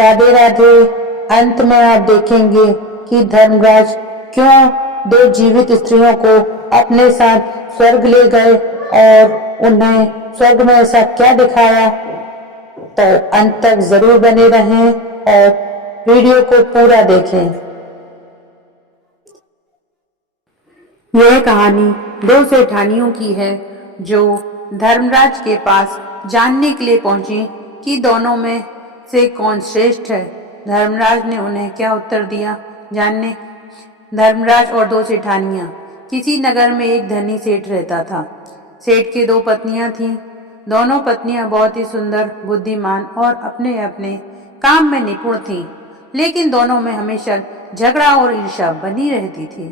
राधे राधे। अंत में आप देखेंगे कि धर्मराज क्यों दो जीवित स्त्रियों को अपने साथ स्वर्ग ले गए और उन्हें स्वर्ग में ऐसा क्या दिखाया। तो अंत तक जरूर बने रहें और वीडियो को पूरा देखें। यह कहानी दो सेठानियों की है जो धर्मराज के पास जानने के लिए पहुंची कि दोनों में से कौन श्रेष्ठ है। धर्मराज ने उन्हें क्या उत्तर दिया, जानने। धर्मराज और दो सेठानियां। किसी नगर में एक धनी सेठ रहता था। सेठ की दो पत्नियां थीं। दोनों पत्नियां बहुत ही सुंदर, बुद्धिमान और अपने अपने काम में निपुण थीं, लेकिन दोनों में हमेशा झगड़ा और ईर्ष्या बनी रहती थी।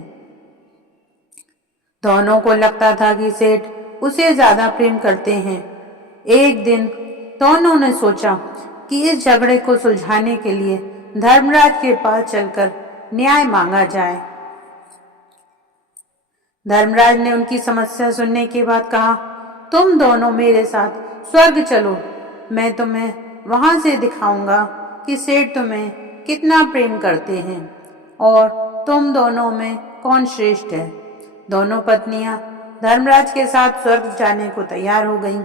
दोनों को लगता था कि सेठ उसे ज्यादा प्रेम करते हैं। एक दिन दोनों ने सोचा कि इस झगड़े को सुलझाने के लिए धर्मराज के पास चलकर न्याय मांगा जाए। धर्मराज ने उनकी समस्या सुनने के बाद कहा, तुम दोनों मेरे साथ स्वर्ग चलो। मैं तुम्हें वहां से दिखाऊंगा कि सेठ तुम्हें कितना प्रेम करते हैं और तुम दोनों में कौन श्रेष्ठ है। दोनों पत्नियां धर्मराज के साथ स्वर्ग जाने को तैयार हो गईं।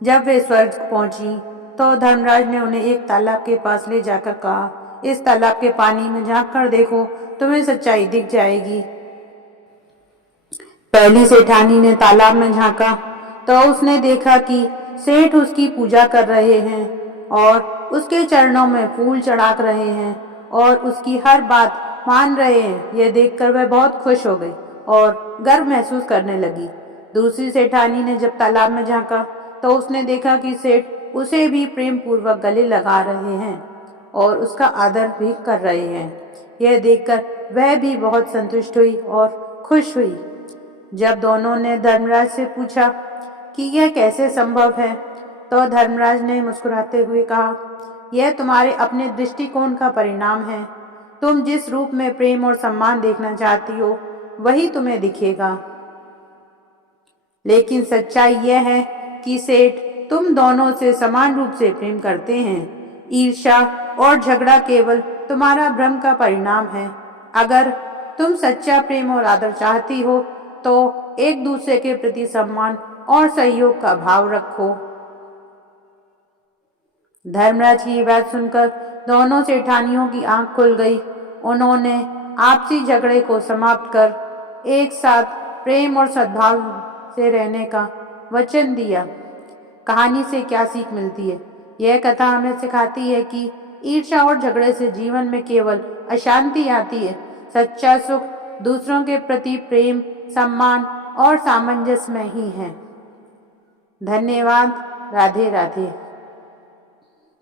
जब वे स्वर्ग पहुंची तो धर्मराज ने उन्हें एक तालाब के पास ले जाकर कहा, इस तालाब के पानी में झांक कर देखो, तुम्हें सच्चाई दिख जाएगी। पहली सेठानी ने तालाब में झांका तो उसने देखा कि सेठ उसकी पूजा कर रहे हैं और उसके चरणों में फूल चढ़ा रहे हैं और उसकी हर बात मान रहे हैं। यह देखकर वह बहुत खुश हो गई और गर्व महसूस करने लगी। दूसरी सेठानी ने जब तालाब में झांका तो उसने देखा कि सेठ उसे भी प्रेम पूर्वक गले लगा रहे हैं और उसका आदर भी कर रहे हैं। यह देखकर वह भी बहुत संतुष्ट हुई और खुश हुई। जब दोनों ने धर्मराज से पूछा कि यह कैसे संभव है, तो धर्मराज ने मुस्कुराते हुए कहा, यह तुम्हारे अपने दृष्टिकोण का परिणाम है। तुम जिस रूप में प्रेम और सम्मान देखना चाहती हो वही तुम्हें दिखेगा। लेकिन सच्चाई यह है कि सेठ तुम दोनों से समान रूप से प्रेम करते हैं। ईर्ष्या और झगड़ा केवल तुम्हारा भ्रम का परिणाम है। अगर तुम सच्चा प्रेम और आदर चाहती हो तो एक दूसरे के प्रति सम्मान और सहयोग का भाव रखो। धर्मराज की बात सुनकर दोनों सेठानियों की आंख खुल गई। उन्होंने आपसी झगड़े को समाप्त कर एक साथ प्रेम और सद्भाव से रहने का वचन दिया। कहानी से क्या सीख मिलती है? यह कथा हमें सिखाती है कि ईर्ष्या और झगड़े से जीवन में केवल अशांति आती है। सच्चा सुख दूसरों के प्रति प्रेम, सम्मान और सामंजस्य में ही है। धन्यवाद। राधे राधे।